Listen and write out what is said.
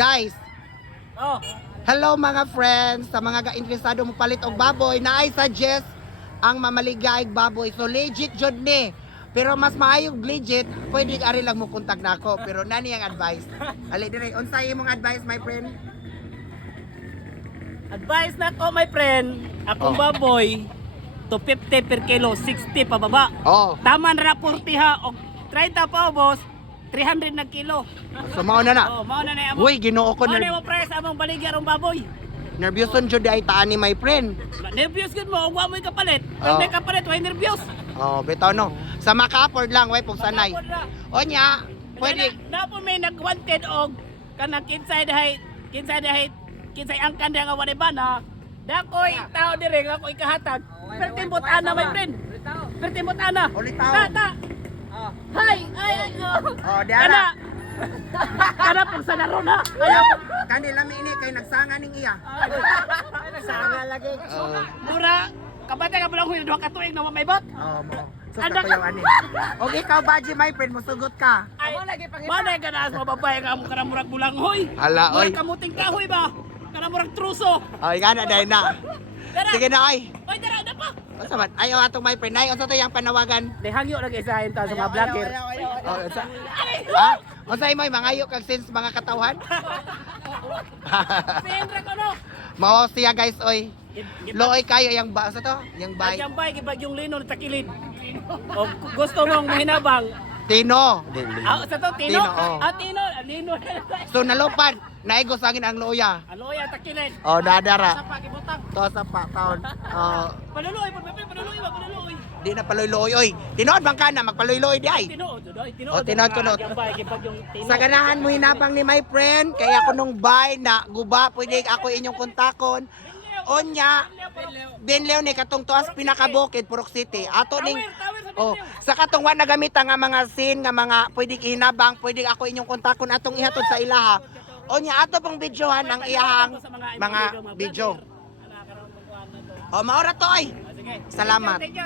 Guys, Oh, hello mga friends, sa mga interesado mo palit og baboy, na I suggest ang mamaligayag baboy. So legit jud ni. Pero mas maayong legit, pwede ari lang mo kontak nako. Pero nani ang advice? Ali dire, unsay imong advice, my friend? advice na ko my friend, akong Oh. baboy to 50 per kilo, 60 pababa. Oh, Tama na 40 ha og 30 pa boss, 300 na kilo. so mao na na. Oh, mao na na among. Uy, Ginoo ko Mao na mo price among baligya rong baboy. nervouson jud ay taan ni my friend. Nervyos gud mo, og wa mo kapalit. Oh. Kung may kapalit, way nervyos. Oh, bitaw no. Sa maka-afford lang, way pug sanay. Onya, pwede. Na po may nag-wanted og kanang kinsay kinsay angkan nga wala ba na. Dakoy tao dire nga ako ikahatag. Pertimbot ana my friend. Pertimbot ana. Ulit tao. Ta. Hay, ay. Oh, diara. Kana pag sa laro na. Kaya kanila mi ini kay nagsanga ning iya. Sanga lagi. Oh, Mura kabata ka bulang huy duha ka tuig na may bot. oh mo. So Anda sa ka- kayo ani. Og ikaw Baji, my friend, musugot ka. Ay, manay ka na sa babae nga mo kana murag bulang hoy. Hala, oy. Murag kamuting kahoy ba? Kana murag truso. Ay, gana dahil na. Dara. Sige na ay. Oy, dara na pa. Asa man? Ayaw atong my friend. Ay, unsa to yang panawagan? Dehangyo lagi isahin ta sa mga vlogger. Oh, unsa? Ha? Unsa imo mangayo kag sense mga katawhan? Siyempre ko no. Mao siya guys oy. Looy kayo yang ba sa to? Yang bay. Adyang bay gibag yung lino ni takilid. O gusto mong mahinabang. Tino. Sa to Tino. Tino, oh. Tino, lino. So nalupad. Naigos angin ang loya. Aloy takilid. Oh, dadara. Sa pagibutang. To sa pa taon. Oh, Paluloy, paluloy ba, paluloy. di na paluloy oy. Tinood bang kana magpaluloy di ay. Tinood, tinood. Oh, tinood ko, no. Adyang bay gibag yung Tino. Sa ganahan mo hinabang ni my friend, kaya ako nung bay na guba, pwede ako inyong kontakon. Onya, Benleo ni katong tuas pinakabukid, Purok City. Ato ning oh, sa katong wa nagamit nga mga scene nga mga pwede hinabang, pwede ako inyong kontakon atong ihatod sa ilaha. Onya, ato pang videohan ang iyahang mga video. Oh, maora to ay. Sige. Salamat. Thank you.